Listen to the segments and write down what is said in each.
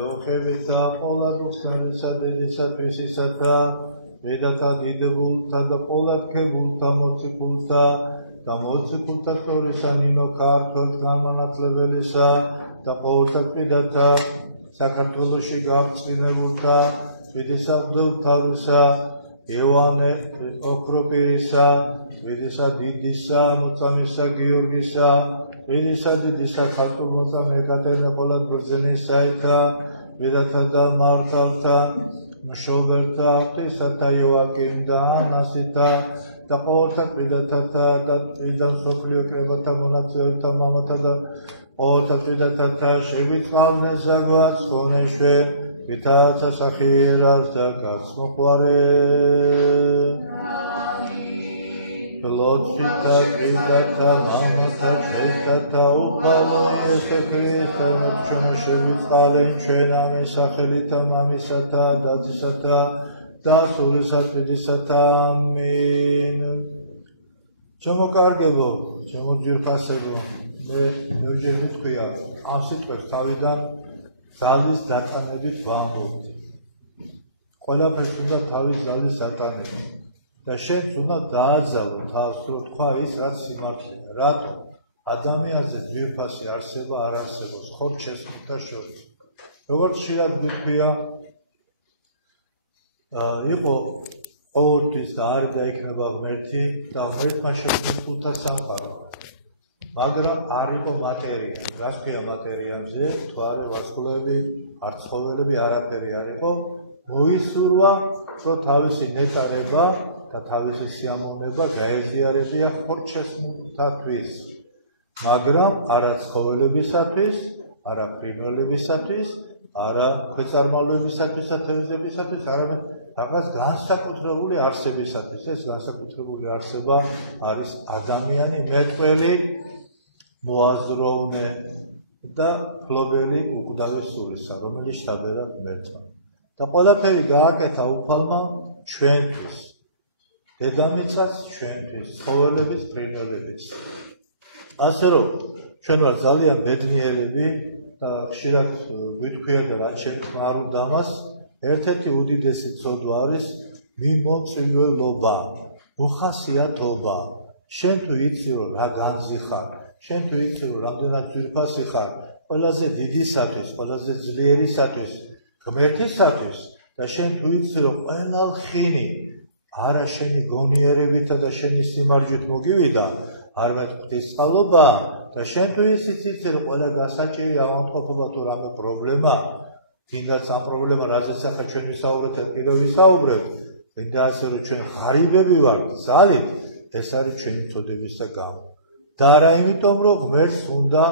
ეოხებისა ყოლად უხსნარისა დედისათვის ისათა მედათა დიდებულთა და ყოლადქებულთა მოციქულთა და მოციქულთა სწორისა ნინო ქართველთ განმანათლებელისა და ყოველთა წმინდათა საქართველოში გავრცელებულთა წმინდისა მღვდელთავისა იოანე ოქროპირისა წმინდისა დიდისა მოწამისა გიორგისა წმინდისა დიდისა ქართულ მოწამე ეკატერინე ყოლად ბერძენისაითა მედათა და მართალთა მშობელთა ღვთისათა იოაკიმ და ანასითა და ყოველთა წმინდათა და წმინდა მსოფლიო კრებათა მონაწილეთა მამათა და ყოველთა წმინდათა შეგვიწყალდნენ საგვარს ხონეშვე ვითაცა სახიერას და გაცმოყვარე ლოცვითა წმინდათა მამათა ჩვენთათა უფალო იესო ქრისტე ჩვენ შეგვიწყალენ ჩვენ ამის სახელითა მამისათა დაწისათა და სულისა წმინდისათა ამინ ჩემო კარგებო ჩემო ძვირფასებო მე ბევრჯერ მითქვია ამ სიტყვებს თავიდან ძალის დატანებით ვამბობთ ყველაფერს უნდა თავის ძალის დატანება და შენც უნდა დააძალო თავს რომ თქვა ის რაც სიმართლეა რატომ ადამიანზე ძვირფასი არსება არ არსებობს ხორ ჩესმულთა შორის როგორც ხშირად მითქვია იყო ყოველთვის და არ დაიქნება ღმერთი და ღმერთმა შეგვიძლია სამყარო მაგრამ არ იყო მატერია რას ქვია მატერიამზე თვარე ვარსკვლავები არ ცხოველები არაფერი არ იყო მოისურვა რომ თავისი ნეტარება და თავისი სიამოვნება გაეზიარებია ხორჩესმულთათვის მაგრამ არა ცხოველებისათვის არა ფრინველებისათვის არა ქვეწარმავლობისათვის და თევზებისათვის არამედ რაღაც განსაკუთრებული არსებისათვის ეს განსაკუთრებული არსება არის ადამიანი მეტყველი მოაზროვნე და ფლობელი უკვდავის სულისა რომელიც შთაბერა ღმერთმა და ყველაფერი გააკეთა უფალმა ჩვენთვის დედამიწას ჩვენთვის ცხოველების ფრინველების ასე რომ ჩვენ ვარ ძალიან ბედნიერები და ხშირად გვითქვია და რაც შენ არ უნდა ამას ერთ-ერთი უდიდესი ცოდვა არის მიმომწვილველობა უხასიათობა შენ თუ იცი რომ რა განძი ხარ შენ თუ იცი რომ რამდენად ძვირფასი ხარ ყველაზე დიდისათვის ყველაზე ძლიერისათვის ღმერთისათვის და შენ თუ იცი რომ ყველა ხინი არა შენი გონიერებითა და შენი სიმარჯვით მოგივიდა არამედ ღვთისწყალობა და შენ თუ იცი რომ ყველა გასაჭირი ავადმყოფობა თუ რამე პრობლემა კიდაც ამ პრობლემა რაზეც ახლა ჩვენ ვისაუბრეთ კიდევ ვისაუბრებთ და ასე რომ ჩვენ ღარიბები ვართ ძალით ეს არის ჩვენი წოდებისა გამო და არა იმიტომ რომ ღმერთს უნდა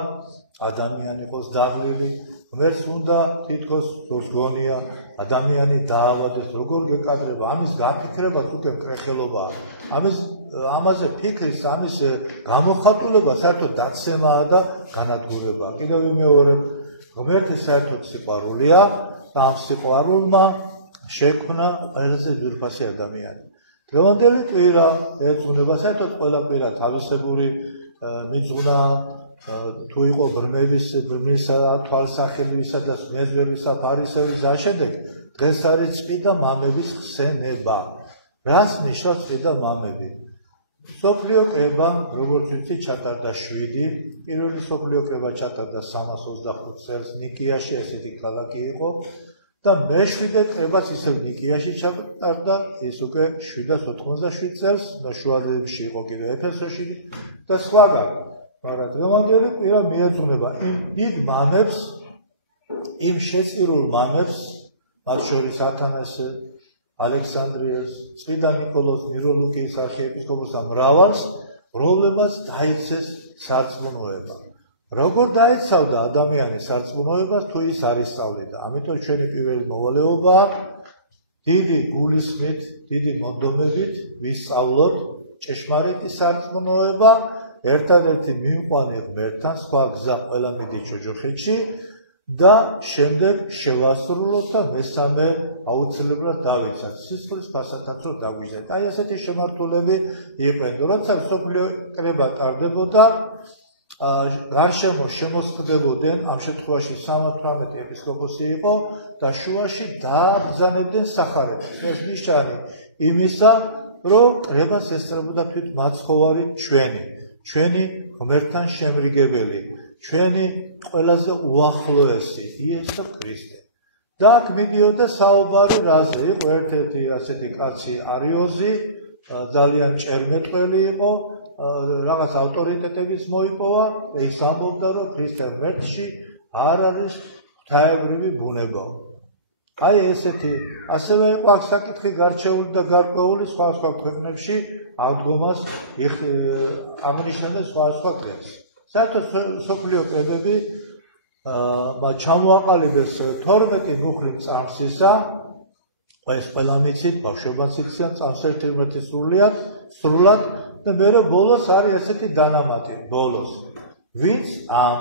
ადამიანი იყოს დაღლილი ღმერთს უნდა თითქოს ზოგონია ადამიანი დაავადეს როგორ გეკადრება ამის გაფიქრება უკვე მკრეხელობაა ამაზე ფიქრის ამის გამოხატულება საერთოდ დაცემაა და განადგურებაა კიდევ ვიმეორებ ღმერთი საერთოდ სიყვარულია და ამ სიყვარულმა შექმნა ყველაზე ძვირფასი ადამიანი დღევანდელი კვირა ეძღვნება საერთოდ ყველა კვირა თავისებური მიძღვნა თუ იყო ბრმისა თვალსახელისა და მეზველისა ფარისევლის აშენდე დღეს არის წმინდა მამების ხსენება რას ნიშნავს წმინდა მამები სოფლიო კრება როგორც ვიცი ჩატარდა 7 პირველი სოფლიო კრება ჩატარდა 325 წელს ნიკიაში ესეთი ქალაქი იყო და მე-7 კრებაც ისევ ნიკიაში ჩატარდა ის უკვე 787 წელს და შუადღეებში იყო კიდევ ეფესოში და სხვაგან მაგრამ დღევანდელი კვირა მიეძღვნება იმ დიდ მამებს იმ შეწირულ მამებს მათ შორის ათანასე ალექსანდრიეს წმინდა ნიკოლოზ ნიროლუკის არქიეპისკოპოსს და მრავალს რომლებმაც დაიცეს სარწმუნოება როგორ დაიცავდა ადამიანის სარწმუნოებას თუ ის არ ისწავლიდა ამიტომ ჩვენი პირველი მოვალეობაა დიდი გულისხმით დიდი მონდომებით ვისწავლოთ ჭეშმარიტი სარწმუნოება ერთადერთი მივყვანე ღმერთთან სხვა გზა ყველა მიდის ჯოჯოხეთში და შემდეგ შევასრულოთ და მესამე აუცილებლად დავიცავთ სისხლის ფასადაც რომ დაგვიჟდეთ. აი ესეთი შემართულები იყვნენ. როცა სოფლიო კრება ტარდებოდა გარშემო შემოსხდებოდნენ, ამ შემთხვევაში 78 ეპისკოპოსი იყო და შუაში დააბრძანებდნენ სახარებას. ეს ნიშანი იმისა, რომ კრებას ესწრებოდა თვით მაცხოვარი ჩვენი ღმერთთან შემრიგებელი, ჩვენი ყველაზე უახლოესი იესო ქრისტე. და აქ მიდიოდა საუბარი რაზე? იყო ერთ-ერთი ასეთი კაცი არიოზი, ძალიან ჭერმეტყველი იყო, რაღაც ავტორიტეტების მოიპოვა და ის ამბობდა, რომ ქრისტე ღმერთში არ არის ღვთაებრივი ბუნება. აი ესეთი, ასევე იყო აქ საკითხი გარჩეული და გარკვეული სხვა ქვეყნებში აღდგომას აღნიშნავდა სხვა კრებას. საერთოდ მსოფლიო კრებები ჩამოაყალიბეს 12 მუხლი წამსისა, ეს ყველა მიცით, ბავშვებაც იციან წამს ერთ-ერთი სრულად და მერე ბოლოს არის ესეთი დანამატი, ბოლოს. ვინც ამ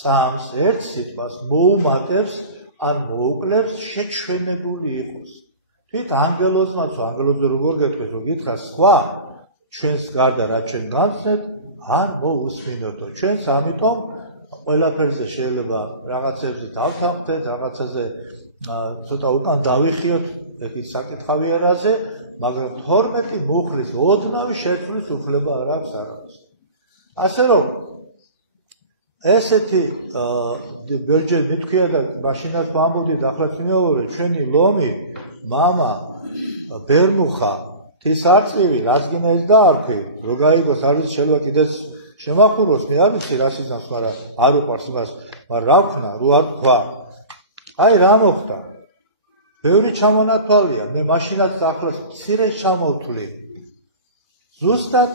წამს ერთ სიტყვას მოუმატებს ან მოუკლებს, შეჩვენებული იყოს. თვით ანგელოზმაც, ანგელოზზე როგორ გეტყვით, რომ გითხრა სხვა ჩვენს გარდა რა ჩვენ გავხსნეთ, არ მოусმინოთო. ჩვენს ამიტომ ყველაფერზე შეიძლება რაღაცებზე დავთანხმდეთ, რაღაცაზე ცოტა უკან დავიხიოთ, ეგ საკითხავი არაზე, მაგრამ 12 მუხლის ოდნავი შეცვლის უფლება არ აქვს არავის. ასე რომ ესეთი ბერჯერ მithქვია და მაშინაც ვამბობდით, ახლა წინააღმდეგ ჩვენი ლომი, მამა, ბერმუხა, თისარწივი, რაც გინდა ეს დაარქვი, რო გაიგოს, არ ვიცი, შეიძლება კიდეც შემახუროს, მე არ ვიცი რა სიზამს, მაგრამ არ უყვარს იმას, მაგრამ რა ვქნა, რო არ თქვა. აი რა მოხდა? ბევრი ჩამონათვალია, მე მაშინაც ახლოს მცირე ჩამოვთვლი. ზუსტად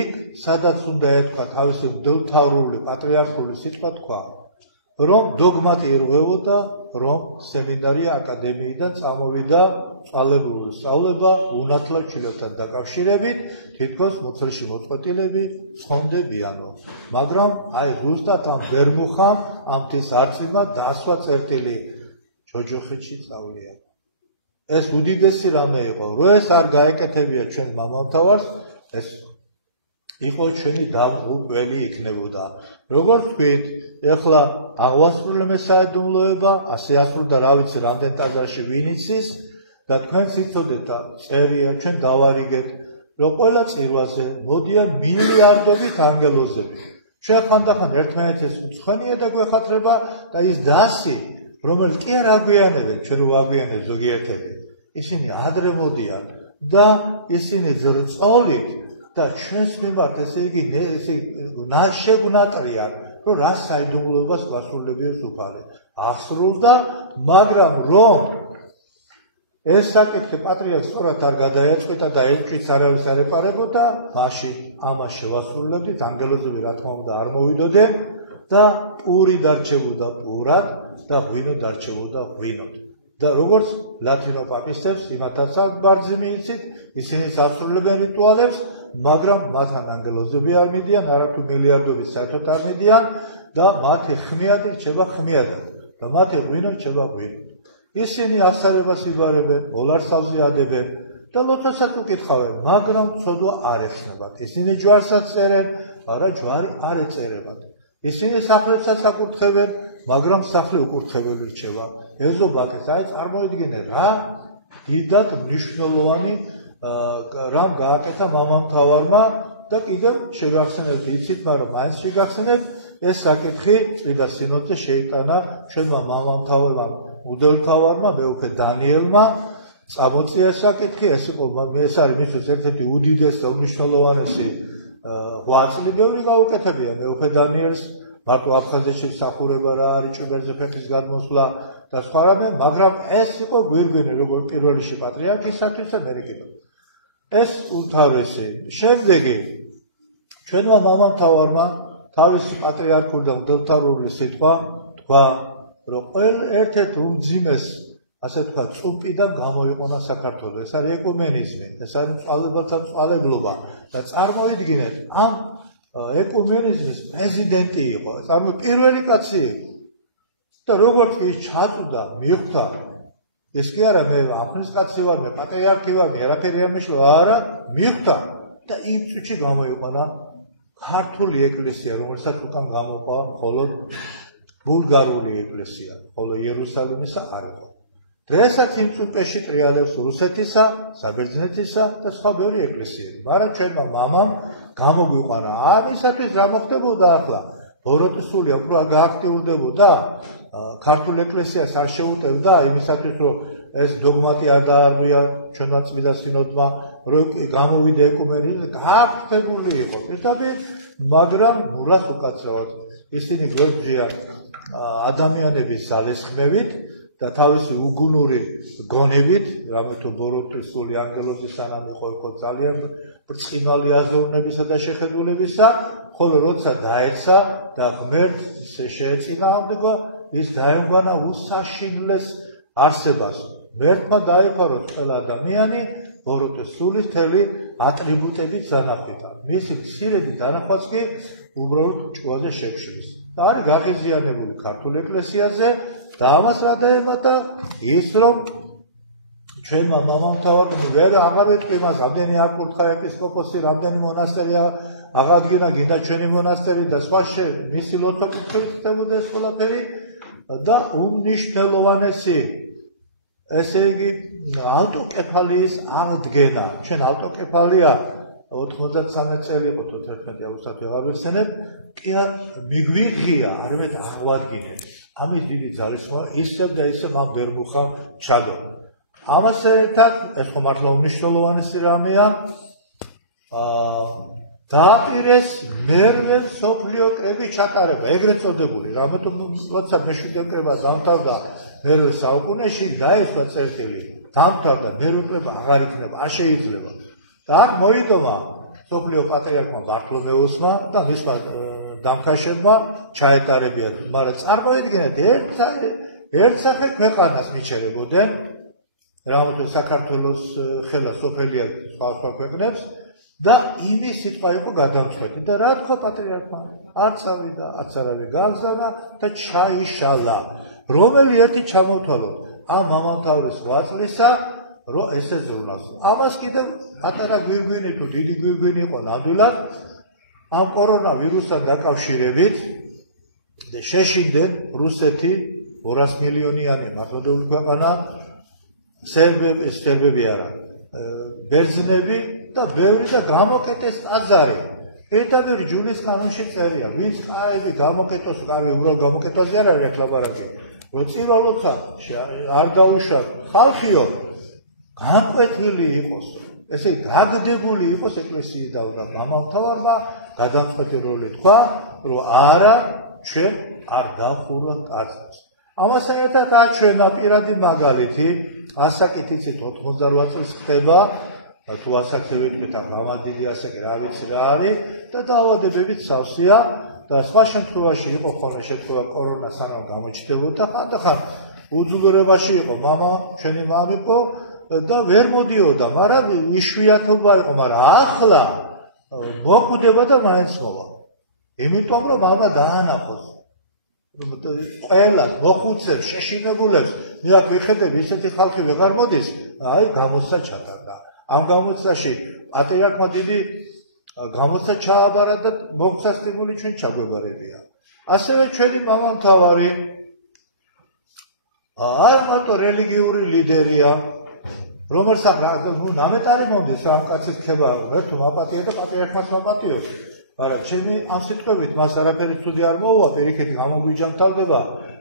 იქ, სადაც უნდა ეთქვა თავისი მდელთავრული, პატრიარქული სიტყვა თქვა, რომ დოგმატი ირღვევოდა, რომ სემინარია აკადემიიდან წამოვიდა წვალებული სწავლება უნათლად ჩილებთან დაკავშირებით, თითქოს მუცელში მოწყვეტილები ხონდებიანო. მაგრამ აი ზუსტად ამ ბერმუხამ, ამ თისარწმმა დასვა წერტილი ჯოჯოხეთში სწავლია. ეს უდიდესი რამე იყო, რომ ეს არ გაეკეთებია ჩვენ მამამთავარს, ეს იყო ჩვენი დამღუპველი იქნებოდა. როგორც ვთქვით, ეხლა აღვასრულე საიდუმლოება, ასე ასრულდა რა ვიცი რამდენ ტაძარში ვინ იცის და თქვენც იცოდეთ და წერია, ჩვენ დავარიგეთ, რომ ყველა წირვაზე მოდიან მილიარდობით ანგელოზები. ჩვენ ხანდახან ერთმანეთს მწვენია და გვეხათრება და ის დასი, რომელიც კი არ აგვიანებენ, ჩვენ რო აგვიანებთ ზოგიერთები, ისინი ადრე მოდიან და ისინი ზრწოლით და ჩვენს მიმართ ესე იგი შეგვნატრიან, რომ რა საიდუმლოებას გვასრულებია უფალი. აღსრულდა, მაგრამ რომ ეს საკითხი პატრიარქს სწორად არ გადაეწყვიტა და ელჭვიც არავის არ ეპარებოდა, მაშინ ამას შევასრულებდით, ანგელოზები რა თქმა უნდა არ მოვიდოდნენ და პური დარჩებოდა პურად და ღვინო დარჩებოდა ღვინოდ. და როგორც ლათინო პაპისტებს, იმათაც ბარძი მიიცით, ისინი ასრულებენ რიტუალებს, მაგრამ მათთან ანგელოზები არ მიდიან, არათუ მილიარდობით საერთოდ არ მიდიან და მათი ხმიადი რჩება ხმიადად და მათი ღვინო რჩება ღვინოდ. ისინი ასარებას იბარებენ, ოლარს ავზიადებენ და ლოცვასაც უკითხავენ, მაგრამ ცოდვა არ ეხსნებათ. ისინი ჯვარსაც წერენ, მაგრამ ჯვარი არ ეწერებათ. ისინი სახლებსაც აკურთხებენ, მაგრამ სახლი უკურთხებელი რჩება. ეზობაკეთ, აი წარმოიდგინე რა დიდად მნიშვნელოვანი რამ გააკეთა მამამთავარმა და კიდევ შეგახსენებთ, იცით, მაგრამ მაინც შეგახსენებთ, ეს საკითხი წმინდა სინოდზე შეიტანა ჩვენმა მამამთავარმა, მღვდელმთავარმა, მეუფე დანიელმა, წამოწია საკითხი, ეს არის მისთვის ერთ-ერთი უდიდესი და უმნიშვნელოვანესი 8 წელი ბევრი გაუკეთებია მეუფე დანიელს, მარტო აფხაზეთში მსახურება რა არის, ჭუბერზე ფეხის გადმოსვლა და სხვა რამე, მაგრამ ეს იყო გვირგვინი, როგორც პირველში პატრიარქისათვის და მერიკიდო. ეს უთავრესი. შემდეგი ჩვენმა მამამთავარმა თავისი პატრიარქული და მღვდელმთავრული სიტყვა თქვა, რომ ერთ-ერთ უმძიმეს, ასე თქვა, წუმპიდან გამოიყონა საქართველო. ეს არის ეკუმენიზმი, ეს არის წვალებათა წვალებლობა და წარმოიდგინეთ, ამ ეკუმენიზმის პრეზიდენტი იყო, პირველი კაცი იყო. და როგორც ის ჩაწუდა, მიხვდა, ეს კი არა მე ამხნის კაცი ვარ, მე პატრიარქი ვარ, მე არაფერი არ მეშლო, არა, მიხვდა და იმ წუთში გამოიყონა ქართული ეკლესია, რომელსაც უკან გამოყვა მხოლოდ ბულგარული ეკლესია, ხოლო იერუსალიმისა არ იყო. დღესაც იმ წვიმპეში ტრიალებს რუსეთისა, საბერძნეთისა და სხვა ბევრი ეკლესიები. მაგრამ ჩვენმა მამამ გამოგვიყვანა ამისათვის რა მოხდებოდა ახლა? ბოროტისული უფრო გააქტიურდებოდა, ქართულ ეკლესიას არ შეუტევდა იმისათვის, რომ ეს დოგმატი არ დაარღვია ჩვენმა წმინდა სინოდმა, რომ გამოვიდა ეკუმენიზმი, გააფრთხებული იყო. მაგრამ მურას უკაცრავად ისინი გვერდზიან ადამიანების ძალისხმევით და თავისი უგუნური გონებით, რამე თუ ბოროტისული ანგელოზის სანამ იყო ძალიან ბრწყინვალე აზროვნებისა და შეხედულებისა, ხოლო როცა დაეცა და ღმერთს შეეწინააღმდეგა, ის დაემკვანა უსაშინლეს არსებას. ღმერთმა დაიფარო ყველა ადამიანი ბოროტისულის მთელი ატრიბუტებით დანახვით. მისი მცირედი დანახვაც კი უბრალოდ ჭკუაზე შეგშვის. და არის გაღიზიანებული ქართულ ეკლესიაზე და ამას რა დაემატა ის, რომ ჩვენმა მამამთავარმა ვერ აღარ ეტყვი მას, რამდენი აკურთხა ეპისკოპოსი, რამდენი მონასტერი აღადგინა, გინდა ჩვენი მონასტერი და სხვა მისი ლოცვა-კურთხევით ხდებოდა ეს ყველაფერი და უმნიშვნელოვანესი, ესე იგი, ავტოკეფალიის აღდგენა. ჩვენ ავტოკეფალია 93 წელი იყო, 11 აგვისტოს ვეღარ ვიხსენებ, კი არ მიგვიღია, არამედ აღვადგინე. ამის დიდი ძალისხმევა ისევ და ისევ ამ ვერ მუხამ ჩადო. ამასთან ერთად, ეს ხო მართლა უმნიშვნელოვანესი რამეა, დააპირეს მერვე მსოფლიო კრების ჩატარება, ეგრეთ წოდებული. რამე თუ როცა მეშვიდე კრება დამთავრდა მერვე საუკუნეში, დაეცვა წერტილი, დამთავრდა მერვე კრება აღარ იქნება, არ შეიძლება. და აქ მოიგომა მსოფლიო პატრიარქმა ბართლომეუსმა და მისმა დამქაშებმა ჩაეტარებიათ, მაგრამ წარმოიდგინეთ, ერთსახე ქვეყანას მიჩერებოდნენ, რამე თუ საქართველოს ხელა სოფელია სხვა ქვეყნებს და იმის სიტყვა იყო გადამწყვეტი და რა თქვა პატრიარქმა? არ წავიდა, არც არავინ გააგზავნა და ჩაიშალა. რომელი ერთი ჩამოვთვალოთ ამ მამამთავრის ღვაწლისა, რომ ესე ზრუნავს. ამას კიდევ პატარა გვირგვინი თუ დიდი გვირგვინი იყო ნამდვილად ამ კორონავირუსთან დაკავშირებით და შეშიგდნენ რუსეთი 200 მილიონიანი მართლმადიდებლური ქვეყანა, სერბები არა, ბერძნები და ბევრი და გამოკეტეს ტაძარი. პირდაპირ ჯულის კანონში წერია, ვინც კარები გამოკეტოს, კარები უბრალოდ გამოკეტოზე არ არის ლაბარაკი. რო წიროლოცა არ დაუშვათ ხალხიო, განკვეთილი იყოს, ესე გაგდებული იყოს ეკლესიიდან და მამამთავარმა გადამწყვეტი როლი თქვა, რომ არა, ჩვენ არ დავხურვათ კაცებს. ამასთან ერთად ჩვენა პირადი მაგალითი, ასაკით იცით 88 წელს ხდება, თუ ასაკზე ვიტყვით, ახლა დიდი ასაკი რა ვიცი რა არის და დაავადებებით სავსეა და სხვა შემთხვევაში იყო ხოლმე შემთხვევა კორონა სანამ გამოჩნდებოდა, ხანდახან უძულურებაში იყო მამა, ჩვენი მამი იყო და ვერ მოდიოდა, მაგრამ იშვიათობა იყო, მაგრამ ახლა მოკვდება და მაინც მოვა. იმიტომ რომ მამა დაანახოს ყველას მოხუცებს, შეშინებულებს, მე ვიხედები ისეთი ხალხი ვეღარ მოდის, აი გამოცდა ჩატარდა. ამ გამოცდაში პატრიარქმა დიდი გამოცდა ჩააბარა და მოგცა სტიმული ჩვენ ჩაგვებარებია. ასევე ჩვენი მამამთავარი არ მარტო რელიგიური ლიდერია, რომელსაც ნამეტარი მომდის ამ კაცის ხება, ერთო მაპატია და პატრიარქმას მაპატიოს. მაგრამ ჩემი ამ სიტყვებით მას არაფერი ცუდი არ მოუვა, პირიქით გამოგვიჯანმრთელდება,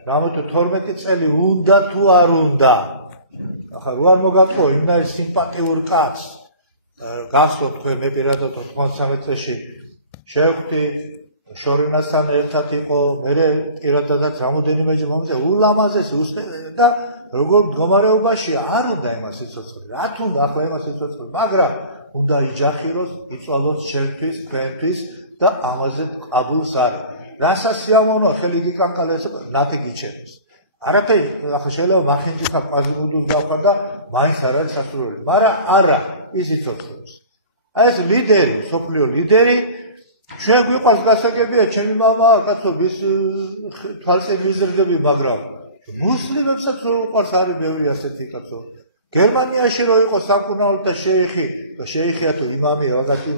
რამე თუ 12 წელი უნდა თუ არ უნდა. ახლა რო არ მოგატყო იმნაირ სიმპათიურ კაცს, გასვლოთ თქვენ მე პირადად 93 წელში შევხვდი, შორინასთან ერთად იყო, მე პირადადაც რამოდენიმეჯერ მომზე, ულამაზეს და როგორ მდგომარეობაში არ უნდა იმას სიცოცხლე, რა თუნდა ახლა იმას სიცოცხლე, მაგრამ უნდა იჯახიროს, იწვალოს შენთვის, თქვენთვის და ამაზე ყაბულს არის. რასაც სიამოვნოა, ხელი გიკანკალეს, ნათი გიჩერებს. არაფერი, ახლა შეიძლება მახინჯიხა ყვაზიმუდუს დავხარ და მაინც არ არის სასურველი, მაგრამ არა, ის იცოცხლებს. აი ეს ლიდერი, მსოფლიო ლიდერი, ჩვენ გვიყვარს გასაგებია, ჩემი მამა, კაცო, ის თვალწინ ვიზრდები, მაგრამ მუსლიმებსაც რო უყვარს არის ბევრი ასეთი კაცო. გერმანიაში რო იყო სამკურნალოთა შეიხია თუ იმამია ვაგატი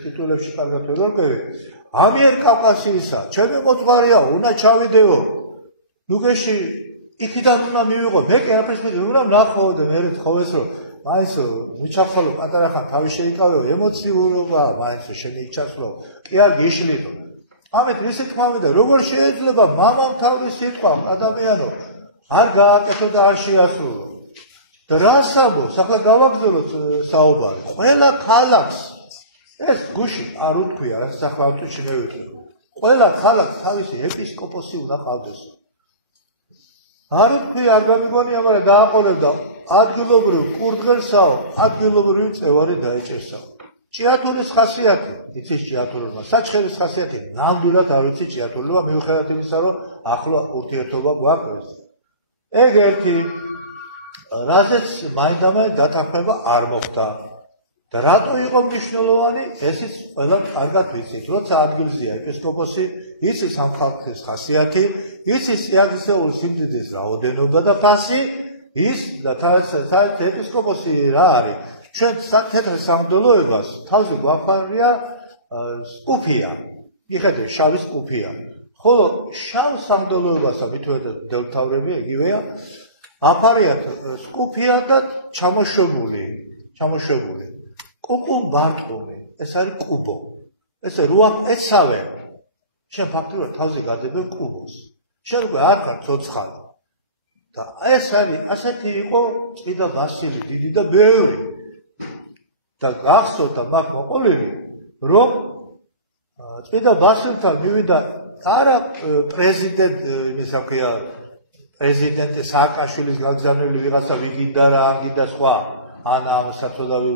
ტიტულებში კარგად ვერგები ამიერკავკასიისა ჩემი მოძღვარია უნდა ჩავიდეო ნუგეში იქიდან უნდა მივიღო მე კი არაფერს მითხრა უნდა ნახო და მე თხოვეს რომ მაინც მიჩახვალო პატარა ხარ თავი შეიკავეო ემოციურობა მაინც შენი იჩასვლო კი არ გიშლიდო ამით ისე თქმა მინდა როგორ შეიძლება მამამ თავის სიტყვა ადამიანო არ გააკეთო და არ შეასრულო და რას ამბობს ახლა გავაგზავნოთ საუბარი ყველა ქალაქს ეს გუში არ უთქვია რა სახელმწიფო შევიდე ყველა ქალაქს თავისი ეპისკოპოსი უნდა ყავდეს არ უთქვია არ გამიგონია მაგრამ დააყოლებდა ადგილობრივ კურდღელსაო ადგილობრივი წევარი დაეჭერსაო ჭიათურის ხასიათი იცის ჭიათურმა საჩხერის ხასიათი ნამდვილად არ ვიცი ჭიათურმა მიუხედავად იმისა რომ ახლა ურთიერთობა გვაქვს ეგ ერთი რაზეც მაინდამაინც დათანხმება არ მოხდა და რატო იყო მნიშვნელოვანი ესეც ყველა კარგად ვიცით როცა ადგილზეა ეპისკოპოსი იცის ამ ხალხის ხასიათი იცის სიაგზეულ სიმდიდრის რაოდენობა და ფასი ის და საერთოდ ეპისკოპოსი რა არის ჩვენ თეთრ სამღვდელოებას თავზე გვაყარია სკუფია იხედე შავი სკუფია ხოლო შავ სამღვდელოებასა მithueda დელთავრები ეგივეა აფარიათ სკუფია და ჩამოშვებული კუპუ ბარტყუნი ეს არის კუბო ესე როა ეცავე შენ ფაქტობრივად თავზე გადებე კუბოს შენ უკვე არ ხარ ცოცხალი და ეს არის ასეთი იყო წმინდა ვასილი დიდი და ბევრი და გახსოვდა მაგ მოყოლილი რომ წმინდა ვასილთან მივიდა არა პრეზიდენტ იმის აქვია პრეზიდენტი სააკაშვილის გაგზავნილი ვიღაცა ვიგინდა რა ამგიდა სხვა ან ამ საწოდავი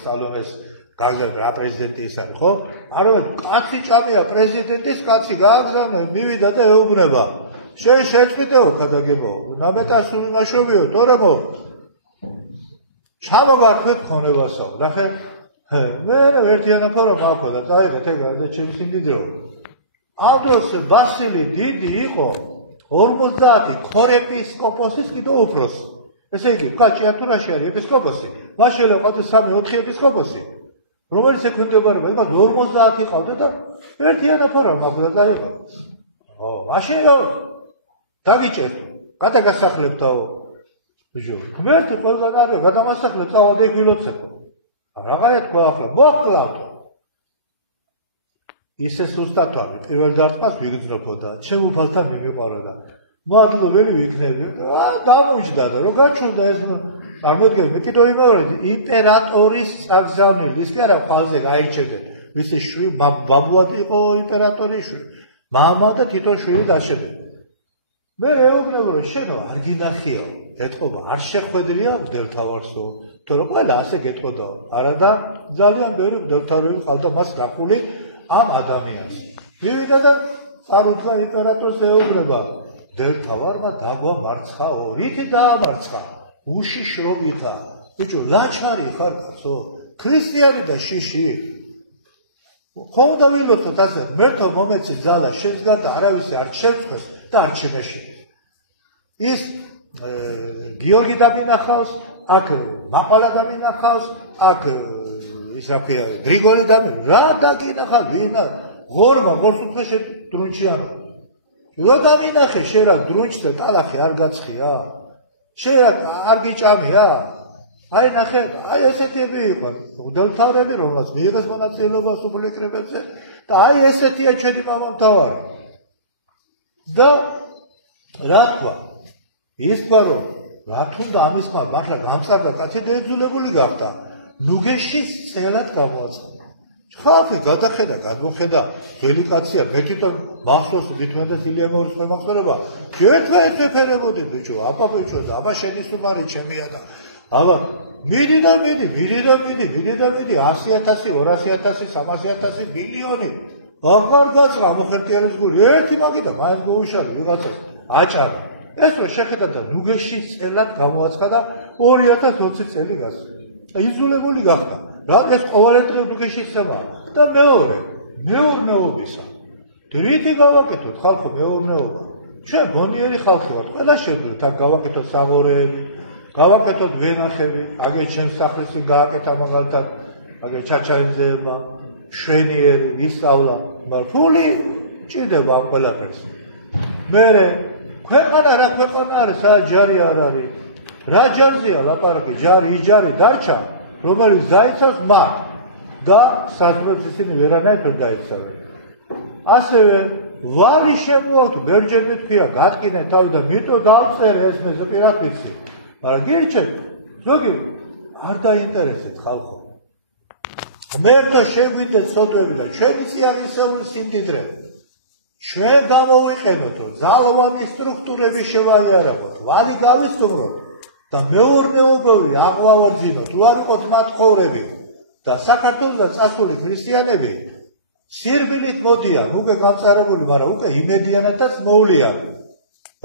სტალონეს გაგზავნა რა პრეზიდენტი ის არის ხო არა კაცი ჭამია პრეზიდენტის კაცი გააგზავნა მივიდა და ეუბნება შენ შეწყვიტეო ქადაგებო ნამეტასული მაშობიო თორემო ჩამოგართვეთ ქონებასო ნახე მე ერთიანაფა რომ გავხოდა დაიღეთ ეგ არის ჩემი სიმდიდრო ამ დროს ვასილი დიდი იყო 50 ქორეპისკოპოსის კიდევ უფროსი ესე იგი ჭიათურაში არის ეპისკოპოსი მაშინ ყავდა 3-4 ეპისკოპოსი რომელიც ექვემდებარება იმას 50 ყავდა და ერთიანაფა რომ გავხოდა დაიღო მაშინ დაგიჭერთ გადაგასახლებთაო ბიჭო ღმერთი ყველგან არის გადამასახლებ წავალ იგვილოცებო რაღაცა თქვა ახლა მოკლავთ ისე სუსტატვარი პირველ დარტყმას ვიგრძნობოდა ჩემ უფალთან მიმიყვაროდა მადლობელი ვიქნები დამუჯდა და რო გაჩვენდა ეს წარმოიდგინე მე კიდევ იმავე იმპერატორის წაგზავნილი ის კი არა ხვალზე გაირჩევდა მისი შვილი ბაბუად იყო იმპერატორის შვილი მამა და თვითონ შვილი დაშვებენ მე ეუბნებ რომ შენო არ გინახიო ეთქობა არ შეხვედრია მდელთავარსო თორე ყველა ასე გეტყოდა არა და ძალიან ბევრი მდელთავრები ყავდა მას დახული ამ ადამიანს მივიდა და წარუდგა იმპერატორს ეუბნება მდელთავარმა დაგვა მარცხაო რითი დაამარცხა უშიშრობითა ბიჭო ლაჩარი ხარ კაცო ქრისტიანი და შიში ხომ და ვილოცოთ ასე მერთო მომეცი ძალა შენს გარდა არავისი არ შეწყვეს და არ შემეში ის გიორგი დამინახავს აქ მაყვალა დამინახავს აქ ის რაფია გრიგოლი რა დაგინახა ვინა ღორმა ღორსუთხეში დრუნჩიანო რა დამინახე შენ რა დრუნჩს და ტალახი არ გაცხია შენ რა არ გიჭამია აი ნახე აი ესეთები იყო დელთავრები რომელსაც მიიღეს მონაწილეობა სუფლიკრებებზე და აი ესეთია ჩემი მამამთავარი და რა თქვა ის თქვა რომ რა თუნდა ამის ხმა მართლა გამწარდა კაცი და ეძულებული გახდა ნუგეში წელად გამოაცხადა ხალხი გადახედა გადმოხედა ძველი კაცია მე თვითონ მახსოვს მithueda ილიანორის ხმასწორება ერთმანეთს ეფერებოდი ბიჭო აბა ბიჭო და აბა შენი სტუმარი ჩემია და აბა მიდი და მიდი 100,000 200,000 300,000 მილიონი აღარ გაწყა მოხერტიანის გული ერთი მაგიდა მაინც გოუშალი ვიღაცას აჭარა ეს რო შეხედა და ნუგეში წელად გამოაცხადა 2020 წელი გასული იზოლებული გახდა რა ეს ყოველდღე ნუგეში ხდება და მეურნეობისა რითი გავაკეთოთ ხალხო მეურნეობა ჩვენ გონიერი ხალხი ვართ ყველა შეგვიძლია თან გავაკეთოთ სამორეები გავაკეთოთ ვენახები, აგერ ჩემს სახლის გააკეთა მაგალითად, აგერ ჩაჩაიძეებმა, შვენიერი, ვისწავლა, მაგრამ ფული ჭირდება ამ ყველაფერს. მერე ქვეყანა რა ქვეყანა არის, სადაც ჯარი არ არის. რა ჯარზეა ლაპარაკი, ჯარი, ის ჯარი დარჩა, რომელიც დაიცავს მათ და საზღვრებს ისინი ვერანაირად ვერ დაიცავენ. ასევე ვალი შემოაქვთ, ბერჯერ მithქვია, გატკინე თავი და მიტო დავწერე ეს მე ზეპირად ვიცი. მაგრამ გირჩეთ, ზოგი არ დაინტერესეთ ხალხო. მერთო შეგვიდეს სოდვები და ჩვენი სიაღისეული სიმდიდრე. ჩვენ გამოვიყენოთო, ძალოვანი სტრუქტურები შევაიარაღოთ, ვალი გავისტუმროთ და მეურნეობრივი აღვავარჯინოთ, თუ არ იყოთ მათ ხოვრები და საქართველოსთან წასული ქრისტიანები სირბილით მოდიან, უკვე გამწარებული, მაგრამ უკვე იმედიანათაც მოვლიან.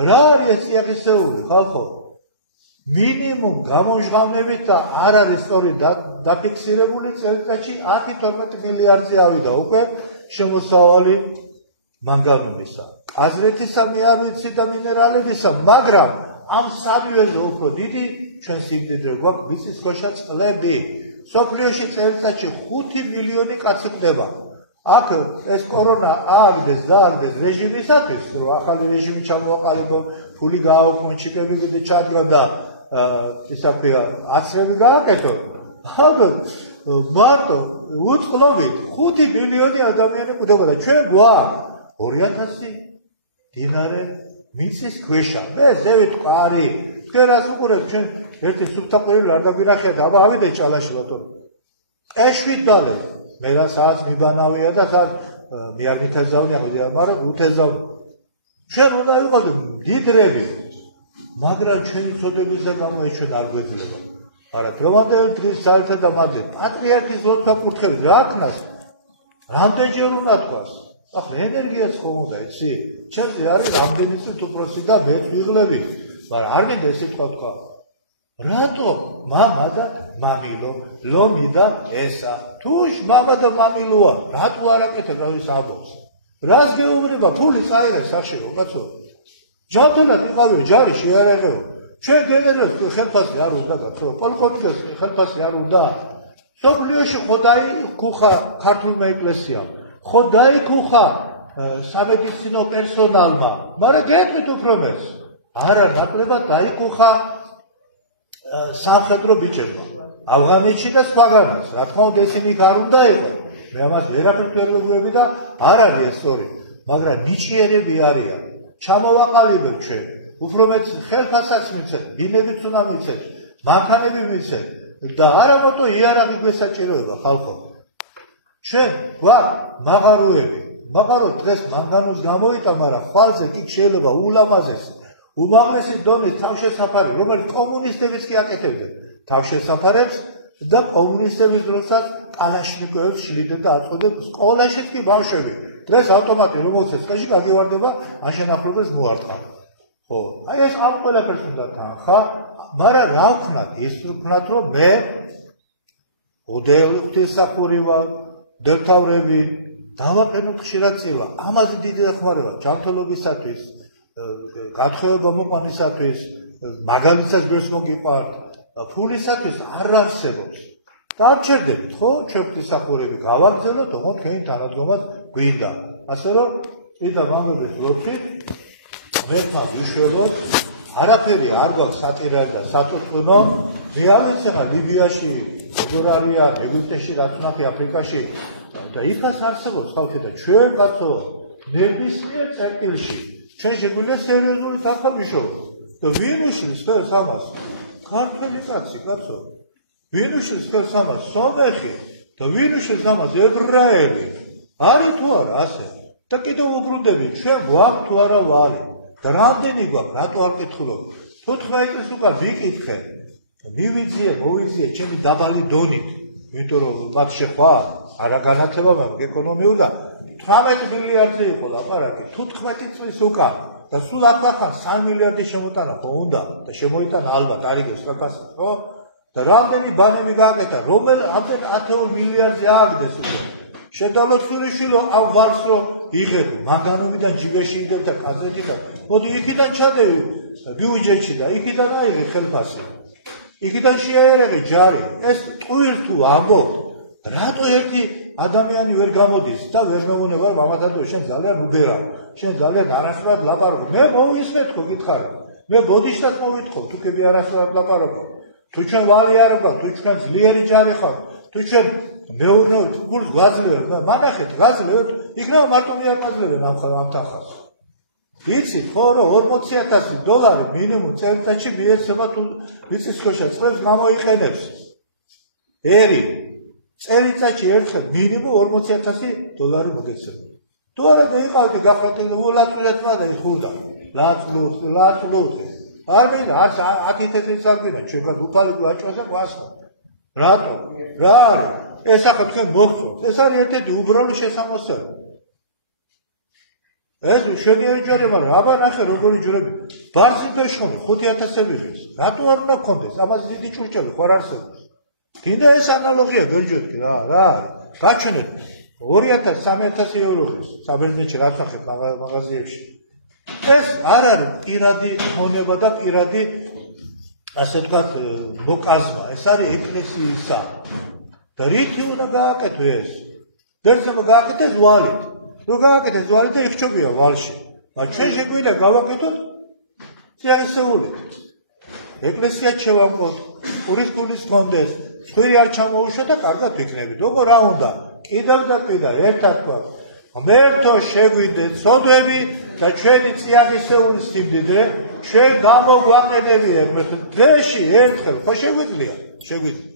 რა არის ეს სიაღისეული ხალხო? მინიმუმ გამომჟღავნებით და არ არის სწორი დაფიქსირებული წელიწადში 10-12 მილიარდზე ავიდა უკვე შემოსავალი მანგანუმისა, კაზრეთისა მე არ ვიცი და მინერალებისა, მაგრამ ამ სამივეზე უფრო დიდი ჩვენ სიმდიდრე გვაქვს მიწისქვეშა წყლები. სოფლიოში წელიწადში 5 მილიონი კაცი ხდება. აქ ეს კორონა ააგდეს დააგდეს რეჟიმისათვის, რომ ახალი რეჟიმი ჩამოაყალიბონ, ფული გააუქმონ, ჩიპები კიდე ჩადგან და ისა ქვია აცრები გააკეთონ. ალბათ მარტო უწყლობით 5 მილიონი ადამიანი ყდება და ჩვენ გვაქვს 2000 დინარე მიწის ქვეშა. მე ზევით ყარი. თქვენ რას უყურებთ? ჩვენ ერთი სუფთა ყვირილი არ დაგვინახეთ, აბა ავიდეთ ჭალაში ბატონო. ეშვით დალე. მე რა საათს მიბანავია და საათ მე არ გითეზავნია, მაგრამ უთეზავნ. ჩვენ უნდა ვიყოთ დიდრები. მაგრამ ჩვენი წოდებისა გამო ჩვენ არ გვეძლება. მაგრამ დღევანდელი დღის ძალთა და მადლი პატრიარქის ლოცვა კურთხევით რა ქნას? რამდენჯერ უნდა თქვას? ახლა ენერგიაც ხომ უნდა იცი? ჩემზე არის რამდენი წუთი უფროსი და მე ვიღლები. მაგრამ არ მინდა ეს სიტყვა თქვა. რატო მამა და მამილო, ლომი და ესა? თუშ მამა და მამილოა, რატო არ აკეთებ ის ამბობს? რას გეუბნება? ფული წაიღეს სახში რომ კაცო. ჯანმრთელად იყავი ჯარი შეარაღეო. ჩვენ გენერალს ხელფასი არ უნდა გაცო, პოლკოვნიკოს ხელფასი არ უნდა. სოფლიოში ხო დაიკუხა ქართულმა ეკლესიამ, ხო დაიკუხა სამედიცინო პერსონალმა, მაგრამ გეტყვით უფრო მეს. არა, ნაკლებად დაიკუხა სამხედრო ბიჭებმა, ავღანეთში და სხვაგანაც. რა თქმა უნდა, ისინი არ უნდა იყო. მე ამას ვერაფერს ვერ ვიგულები და არ არის ეს სწორი, მაგრამ ნიჭიერები არიან. ჩამოვაყალიბებ ჩვენ. უფრო მეტ ხელფასაც მიცეთ, ბინებიც უნდა მიცეთ, მანქანები მიცეთ და არა მარტო იარაღი გვესაჭიროება ხალხო. ჩვენ გვაქვს მაღაროები. მაღარო დღეს მანგანოს გამოიტა, მაგრამ ხვალზე კი შეიძლება ულამაზესი, უმაღლესი დონის თავშესაფარი, რომელიც კომუნისტებიც კი აკეთებდნენ. თავშესაფარებს და კომუნისტების დროსაც კალაშნიკოვებს შლიდნენ და აწყვეტდნენ სკოლაშიც კი ბავშვები. დღეს ავტომატი რომელსაც სკოლაში გაგივარდება, ან შენახულებას მოარტყა. ხო, აი ეს ამ ყველაფერს უნდა თანხა, მაგრამ რა ვქნათ? ის ვქნათ, რომ მე ოდელი ღვთისმსახური ვარ, დელთავრები, დავაყენოთ ხშირად წილა. ამაზე დიდი ეხმარება ჯანმრთელობისათვის, გათხოვება მოყვანისათვის, მაგალითად გვერდს მოგიყვართ, ფულისათვის არ არსებობს. დავჩერდებით, ხო, ჩვენ ღვთისმსახურები გავაგზავნოთ, თუმცა თქვენი თანადგომაც გვინდა. ასე რომ, წინა მამების ლოცვით მე ვიშვებოთ, არაფერი არ გვაქვს სატირალი და საწურწუნო. მე არ ვიცი ხა ლიბიაში, როგორ არიან, ეგვიპტეში, რაც ვნახე აფრიკაში და იქაც არსებობს ხალხი და ჩვენ კაცო, ნებისმიერ წერტილში ჩვენ შეგვიძლია სერიოზული თანხა ვიშოვოთ. და ვინ უშლის ხელს ამას? ქართველი კაცი, კაცო. ვინ უშლის ხელს ამას? სომეხი. და ვინ უშლის ამას? ებრაელი. არის თუ არა ასე? და კიდევ უბრუნდები, ჩვენ გვაქვს თუ არა ვალი? და რამდენი გვაქვს? რატო არ კითხულობ? 14 წელს უკან ვიკითხე. მოვიძიე ჩემი დაბალი დონით, იმიტომ რომ მათ შეხვა არა განათლება მაქვს ეკონომიურ და 18 მილიარდზე იყო ლაპარაკი 15 წლის უკან და სულ ახლა 3 მილიარდი შემოტანა ხო უნდა და შემოიტანა ალბათ არიგებს რაკას ხო და რამდენი ბანები გააკეთა რამდენი 10 მილიარდზე ააგდეს უკვე შედავლოთ სულიშვილო ამ ვალს რო იღებო მანგანოვიდან ჯიბეში იდებ და კაზეთიდან მოდი იქიდან ჩადევი ბიუჯეტში და იქიდან აიღე ხელფასი იქიდან შეაერაღე ჯარი. ეს ტყუილს თუ ამბობ, რატო ერთი ადამიანი ვერ გამოდის და ვერ მეუნება რომ ამათადო შენ ძალიან უბერა. შენ ძალიან არასწორად ლაპარაკობ. მე მოვისმენთ ხო გითხარი. მე ბოდიშსაც მოვითხოვ, თუ კები არასწორად ლაპარაკობ. თუ ჩვენ ვალი არ ვგავ, თუ ჩვენ ძლიერი ჯარი ხართ, თუ ჩვენ მეურნეობთ, გულს გვაძლევთ, მანახეთ, გაძლევთ, იქნება მარტო მიარმაძლევენ ამ თანხას. ვიცი, ხო რომ $40,000 მინიმუმ წელიწადში მიეცემა თუ ვიცის ხოშა წლებს გამოიყენებს. ერი წელიწადში ერთხელ მინიმუმ $40,000 მოგეცემა. თუ არა დაიყავდე გახვალტები ულაწვლეთმა ხურდა. ლაწლუთ. არ მინდა აკითეთ ისალბინა, ჩვენ უფალი გვაჭვაზე გვასწავლ. რატო? რა არის? ეს ახლა თქვენ მოგწონთ. ეს არის ერთ-ერთი უბრალო შესამოსწავლო. ეს შენიერი ჯარი, მაგრამ აბა ნახე როგორი ჯვრები. ბარზიმფეშხონი 5,000 ხის. რატო არ უნდა გქონდეს? ამას დიდი ჭურჭელი ხარ არსებობს. კიდე ეს ანალოგია გეჯოთქი რა არის? გაჩვენეთ 2,000-3,000 ხის. საბერძნეთში რაც ახებ მაღაზიებში. ეს არ არის პირადი ქონება და პირადი ასე ვთქვათ მოკაზმა. ეს არის ეკლესიისა. და რითი უნდა გააკეთო ეს? დერძმა გააკეთეს ვალით. რო გააკეთეს ვალით და იხჩობია ვალში. მაგრამ ჩვენ შეგვიძლია გავაკეთოთ სიაღისეულით. ეკლესია შევამკოთ, ურის კონდეს, ხვირი არ ჩამოუშვა და კარგად ვიქნებით. როგორ რა უნდა? კიდევ და კიდევ ერთად თქვა. მერთო შეგვიდეთ სოდვები და ჩვენი სიაღისეულის სიმდიდრე ჩვენ გამოგვაყენებია დღეში ერთხელ. ხო შეგვიძლია? შეგვიძლია.